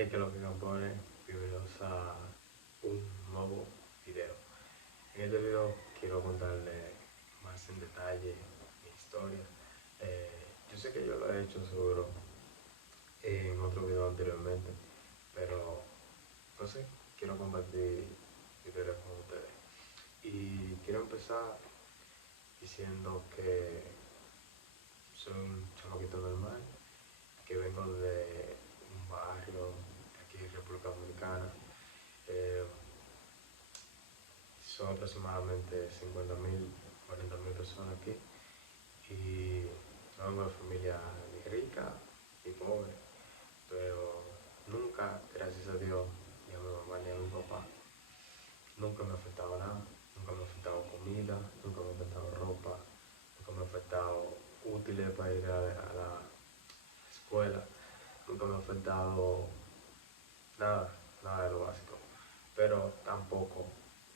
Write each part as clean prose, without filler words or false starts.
Hey, que lo que compone, bienvenidos a un nuevo video. En este video quiero contarle más en detalle mi historia. Yo sé que yo lo he hecho seguro en otro video anteriormente, pero no sé, quiero compartir mi historia con ustedes. Y quiero empezar diciendo que soy un chamaquito normal, que vengo de un barrio de aquí en República Dominicana. Eh, Son aproximadamente 50.000, 40.000 personas aquí y no vengo de familia ni rica ni pobre, pero nunca, gracias a Dios, ni a mi mamá ni a mi papá, nunca me ha afectado nada, nunca me ha afectado comida, nunca me ha afectado ropa, nunca me ha afectado útiles para ir a la escuela, nunca me ha afectado nada, nada de lo básico, pero tampoco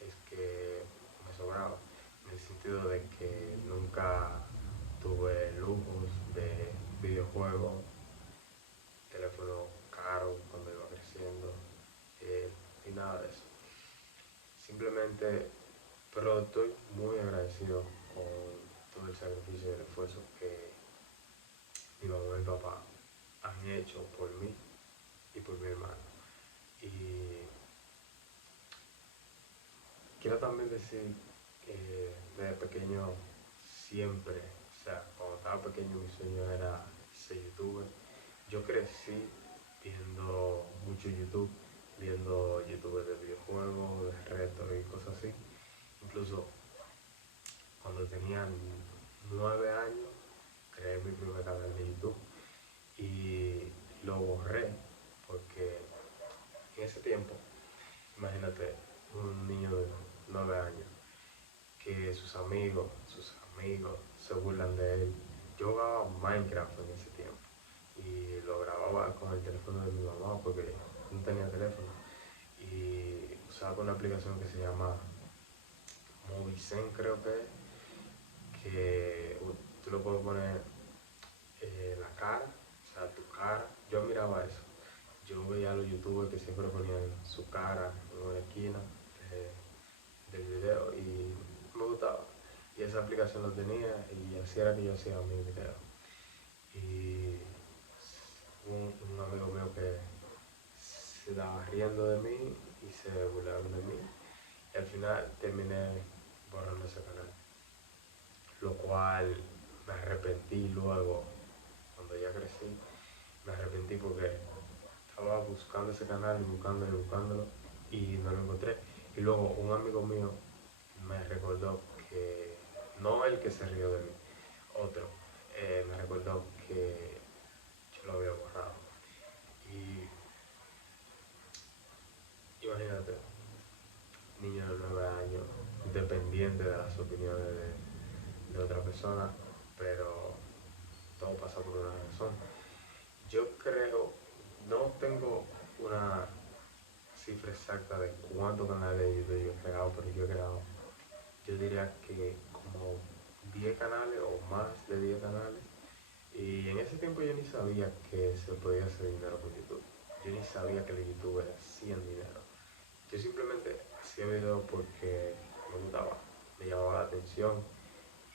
es que me sobraba, en el sentido de que nunca tuve lujos de videojuegos, teléfono caro cuando iba creciendo, y nada de eso. Simplemente, pero estoy muy agradecido con todo el sacrificio y el esfuerzo que mi mamá y mi papá han hecho por mí y por mi hermano. Y quiero también decir que desde pequeño siempre, o sea, cuando estaba pequeño mi sueño era ser youtuber. Yo crecí viendo mucho YouTube, viendo youtubers de videojuegos, de retos y cosas así. Incluso cuando tenía 9 años creé mi primer canal de YouTube y lo borré porque en ese tiempo, imagínate, un niño de 9 años que sus amigos se burlan de él. Yo jugaba Minecraft en ese tiempo y lo grababa con el teléfono de mi mamá porque no tenía teléfono y usaba una aplicación que se llama Movicen, creo que tú lo puedes poner la cara, o sea, tu cara. Yo miraba eso. Yo veía a los youtubers que siempre ponían su cara en una esquina del video y me gustaba. Y esa aplicación lo tenía y así era que yo hacía mi video. Y un amigo mío que se estaba riendo de mí y se burlaron de mí. Y al final terminé borrando ese canal. Lo cual me arrepentí luego, cuando ya crecí, me arrepentí porque estaba buscando ese canal y buscándolo y no lo encontré. Y luego un amigo mío me recordó que, no el que se rió de mí, otro, me recordó que yo lo había borrado. Y imagínate, niño de 9 años, dependiente de las opiniones de otra persona, pero todo pasa por una razón. Yo creo, no tengo una cifra exacta de cuántos canales de YouTube yo he creado, pero yo he creado, yo diría que como 10 canales o más de 10 canales. Y en ese tiempo yo ni sabía que se podía hacer dinero con YouTube. Yo ni sabía que los youtubers hacían dinero. Yo simplemente hacía videos porque me gustaba, me llamaba la atención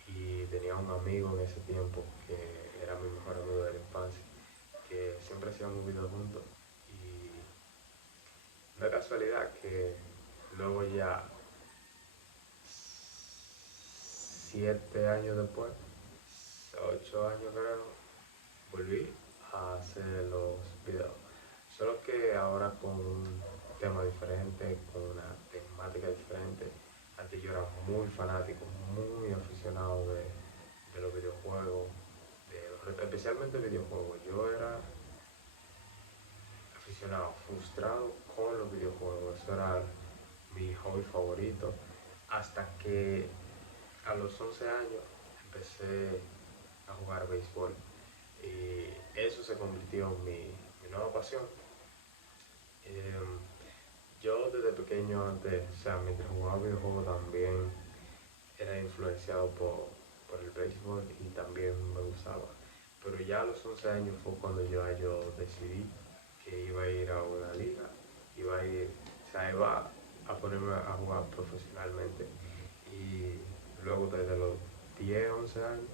y tenía un amigo en ese tiempo que era mi mejor amigo de la infancia, que siempre hacíamos videos juntos y no casualidad que luego ya 7 años después, 8 años creo, volví a hacer los videos. Solo que ahora con un tema diferente, con una temática diferente. Antes yo era muy fanático, muy aficionado de los videojuegos, especialmente videojuegos. Yo era aficionado, frustrado con los videojuegos. Eso era mi hobby favorito. Hasta que a los 11 años empecé a jugar béisbol. Y eso se convirtió en mi nueva pasión. Eh, yo desde pequeño antes, o sea, mientras jugaba videojuegos también era influenciado por el béisbol y también me gustaba. Pero ya a los 11 años fue cuando yo decidí que iba a a ir a una liga, iba a ir, o sea, iba a ponerme a jugar profesionalmente. Y luego desde los 10 11 años,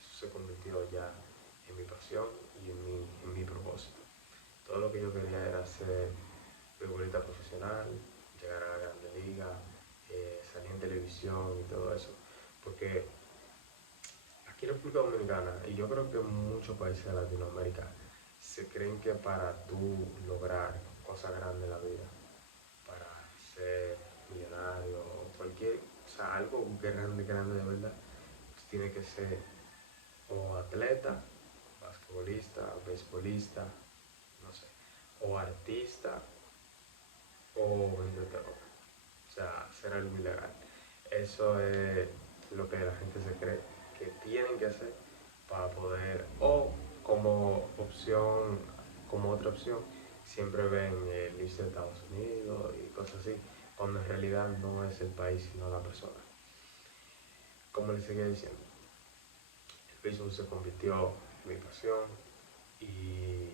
eso se convirtió ya en mi pasión y en mi propósito. Todo lo que yo quería era ser futbolista profesional, llegar a la Grande Liga, salir en televisión y todo eso. Porque aquí en República Dominicana, y yo creo que en muchos países de Latinoamérica, se creen que para tú lograr cosas grandes en la vida, para ser millonario o cualquier, o sea, algo grande, grande de verdad, tú tienes que ser o atleta, basquetbolista, beisbolista, no sé, o artista, o vendedor. O sea, ser algo ilegal. Eso es lo que la gente se cree que tienen que hacer para poder, o como opción, como otra opción, siempre ven el irse a Estados Unidos y cosas así, cuando en realidad no es el país sino la persona. Como les seguía diciendo, el béisbol se convirtió en mi pasión y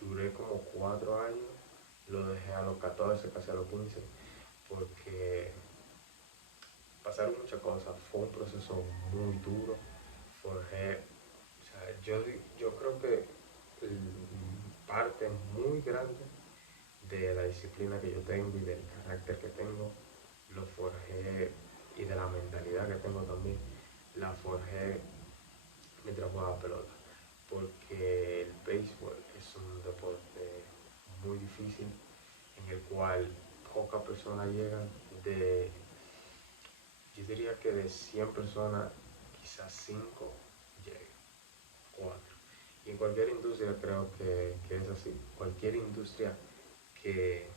duré como 4 años, lo dejé a los 14, casi a los 15, porque pasaron muchas cosas, fue un proceso muy duro, forjé, o sea, yo creo que parte muy grande de la disciplina que yo tengo y del carácter que tengo, lo forjé, y de la mentalidad que tengo también, la forjé mientras jugaba pelota, porque el béisbol es un deporte muy difícil en el cual pocas personas llegan de, yo diría que de 100 personas, quizás 5 lleguen, 4. Y en cualquier industria creo que es así. Cualquier industria que,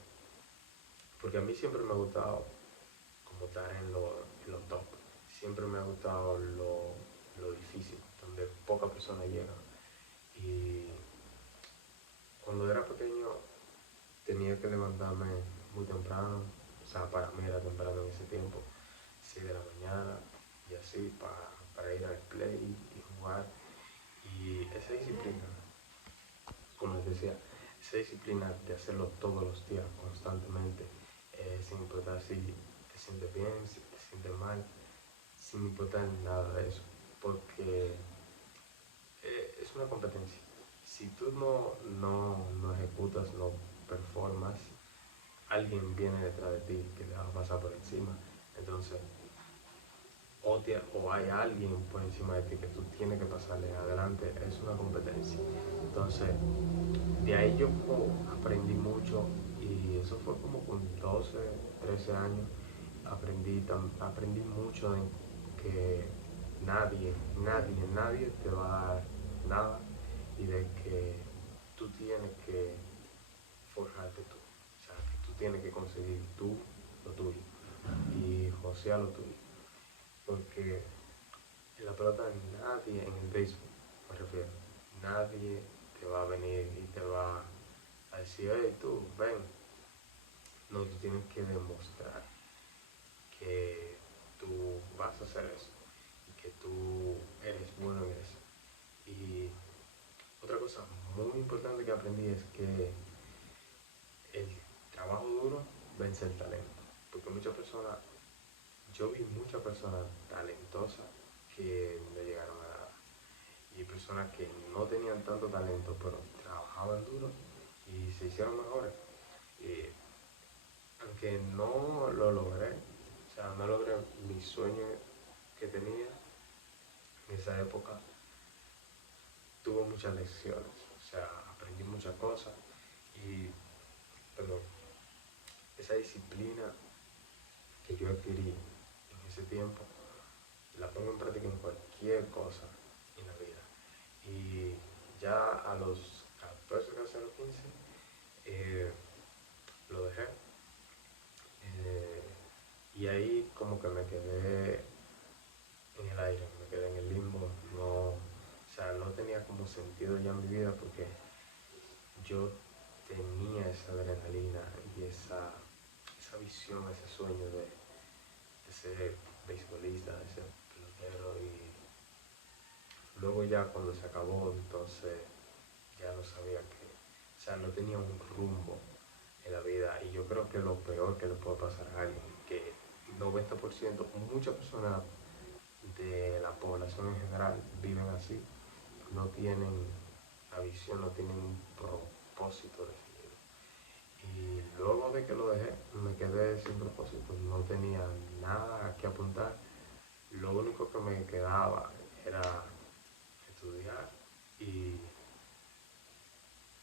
porque a mí siempre me ha gustado como estar en lo top. Siempre me ha gustado lo difícil, donde pocas personas llegan. Y cuando era pequeño tenía que levantarme muy temprano, o sea, para mí era temprano en ese tiempo, 6 de la mañana y así, para ir al play y jugar. Y esa disciplina, como les decía, esa disciplina de hacerlo todos los días, constantemente, sin importar si te sientes bien, si te sientes mal, sin importar nada de eso, porque es una competencia. Si tú no ejecutas, no performas, alguien viene detrás de ti que te va a pasar por encima. Entonces, o hay alguien por encima de ti que tú tienes que pasarle adelante, es una competencia. Entonces, de ahí yo aprendí mucho, y eso fue como con 12 13 años, aprendí mucho de que nadie te va a dar nada, y de que tú tienes que forjarte tú, o sea, que tú tienes que conseguir tú lo tuyo y José a lo tuyo, porque en la pelota nadie, en el béisbol me refiero, nadie te va a venir y te va a decir, hey, tú, ven. No, tú tienes que demostrar que tú vas a hacer eso y que tú eres bueno en eso. Y otra cosa muy importante que aprendí es que el trabajo duro vence el talento. Porque muchas personas, yo vi muchas personas talentosas que no llegaron a nada. Y personas que no tenían tanto talento, pero trabajaban duro y se hicieron mejores. Y aunque no lo logré, o sea, no logré mi sueño que tenía en esa época, tuve muchas lecciones, o sea, aprendí muchas cosas y, perdón, esa disciplina que yo adquirí en ese tiempo, la pongo en práctica en cualquier cosa en la vida. Y ya a los 14, casi a los 15, lo dejé. Y ahí como que me quedé en el aire, me quedé en el limbo, no, o sea, no tenía como sentido ya en mi vida, porque yo tenía esa adrenalina y esa visión, ese sueño de ser beisbolista, de ser pelotero, y luego ya cuando se acabó, entonces ya no sabía que, o sea, no tenía un rumbo considero que es lo peor que le puede pasar a alguien, que 90%, muchas personas de la población en general viven así, no tienen la visión, no tienen un propósito definido. Y luego de que lo dejé, me quedé sin propósito, no tenía nada que apuntar. Lo único que me quedaba era estudiar y,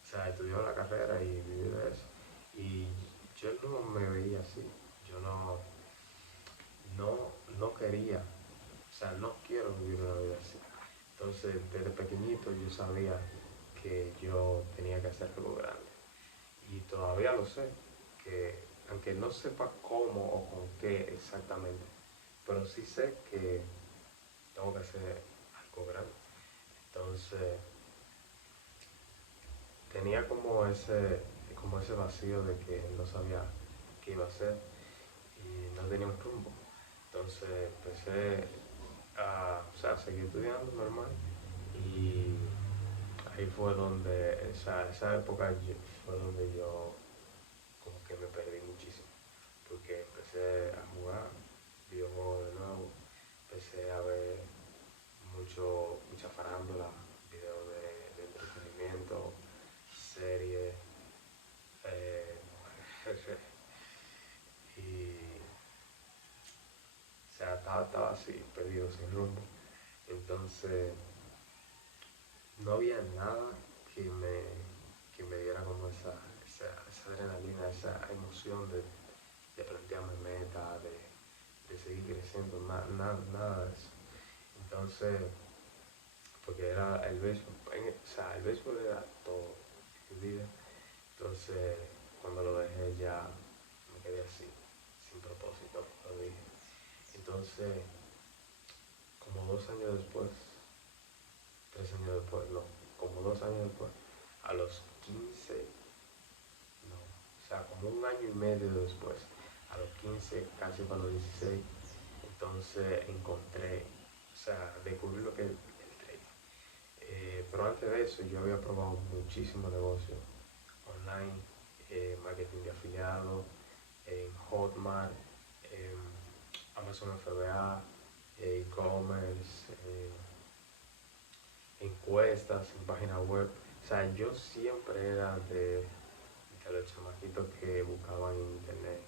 o sea, estudiar la carrera y vivir de eso. Y yo no me veía así, yo no quería, o sea, no quiero vivir una vida así. Entonces, desde pequeñito yo sabía que yo tenía que hacer algo grande. Y todavía lo sé, que aunque no sepa cómo o con qué exactamente, pero sí sé que tengo que hacer algo grande. Entonces, tenía como ese vacío de que no sabía qué iba a hacer y no tenía un rumbo. Entonces empecé a, o sea, seguir estudiando normal y ahí fue donde, esa época fue donde yo como que me perdí muchísimo, porque empecé a jugar videojuegos de nuevo, empecé a ver mucha farándula, videos de entretenimiento, series, eh, y o sea, estaba así, perdido, sin rumbo. Entonces, no había nada que me diera como esa adrenalina, esa emoción de plantearme metas, de seguir creciendo, nada de eso. Entonces, porque era el béisbol, o sea, el béisbol era todo en mi vida. Entonces, cuando lo dejé ya me quedé así, sin propósito, lo dije. Entonces, como 2 años después, 3 años después, no, como 2 años después, a los 15, no, o sea, como un año y medio después, a los 15, casi para los 16, entonces encontré, o sea, descubrí lo que es el trading. Pero antes de eso yo había probado muchísimos negocios online, marketing de afiliados, en Hotmart, Amazon FBA, e-commerce, encuestas en página web. O sea, yo siempre era de los chamaquitos que buscaban en internet.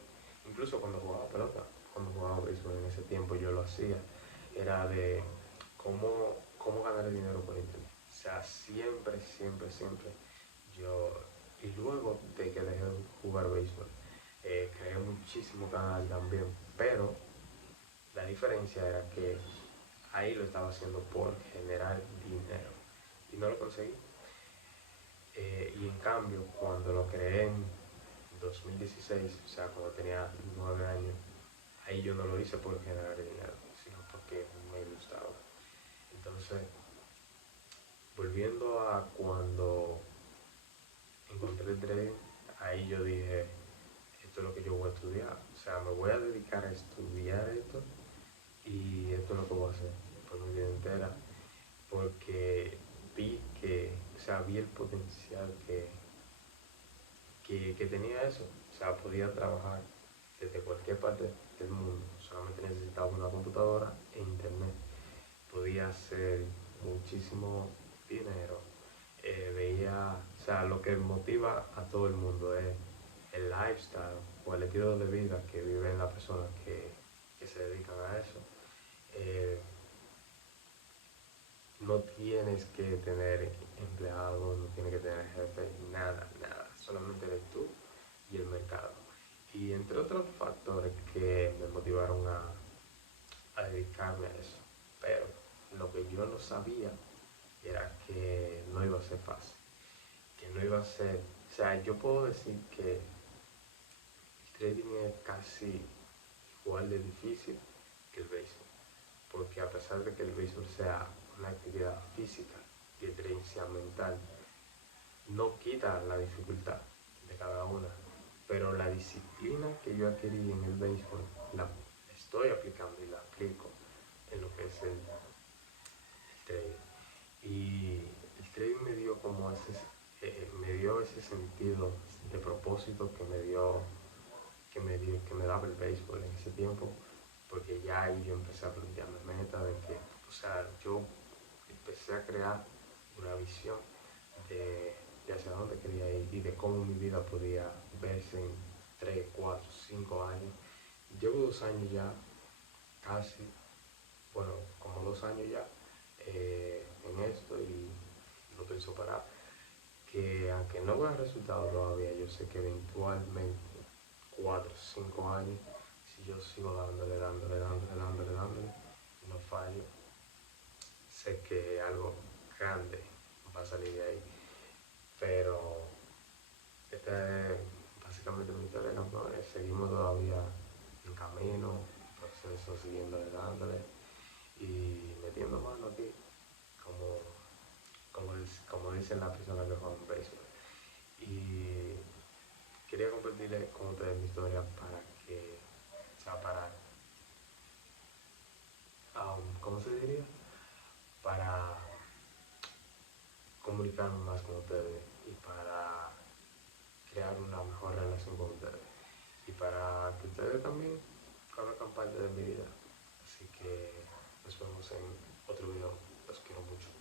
Incluso cuando jugaba pelota, cuando jugaba béisbol en ese tiempo yo lo hacía. Era de cómo ganar dinero por internet. O sea, siempre yo... Y luego de que dejé de jugar béisbol, creé muchísimo canal también, pero la diferencia era que ahí lo estaba haciendo por generar dinero y no lo conseguí. Y en cambio, cuando lo creé en 2016, o sea, cuando tenía 9 años, ahí yo no lo hice por generar dinero, sino porque me gustaba. Entonces, volviendo a cuando encontré el trading, ahí yo dije, esto es lo que yo voy a estudiar, o sea, me voy a dedicar a estudiar esto y esto es lo que voy a hacer por mi vida entera, porque vi que, o sea, vi el potencial que tenía eso, o sea, podía trabajar desde cualquier parte del mundo, solamente necesitaba una computadora e internet, podía hacer muchísimo dinero, veía, o sea, lo que motiva a todo el mundo es el lifestyle o el estilo de vida que viven las personas que se dedican a eso. Eh, no tienes que tener empleados, no tienes que tener jefe, nada, solamente eres tú y el mercado. Y entre otros factores que me motivaron a dedicarme a eso. Pero lo que yo no sabía era que no iba a ser fácil, que no iba a ser, o sea, yo puedo decir que el trading es casi igual de difícil que el béisbol, porque a pesar de que el béisbol sea una actividad física y el trading sea mental, no quita la dificultad de cada una, pero la disciplina que yo adquirí en el béisbol la estoy aplicando y la aplico en lo que es el trading. Y el trading me dio como me dio ese sentido de propósito que me dio que me daba el béisbol en ese tiempo, porque ya ahí yo empecé a plantearme metas de que, o sea, yo empecé a crear una visión de hacia dónde quería ir y de cómo mi vida podía verse en 3 4 5 años. Llevo 2 años ya, casi, bueno, como 2 años ya en esto y no pienso parar. Que aunque no vea resultados todavía, yo sé que eventualmente, 4 o 5 años, si yo sigo dándole, y no fallo, sé que algo grande va a salir de ahí. Pero esta es básicamente mi historia, campeones. Seguimos todavía en camino, proceso, siguiendo dándole y metiendo mano aquí, como, como dicen las personas que juegan béisbol. Y quería compartirles con ustedes mi historia para que, o sea, para, ¿cómo se diría? Para comunicarme más con ustedes y para crear una mejor relación con ustedes y para que ustedes también conozcan parte de mi vida. Así que nos vemos en otro video. Los quiero mucho.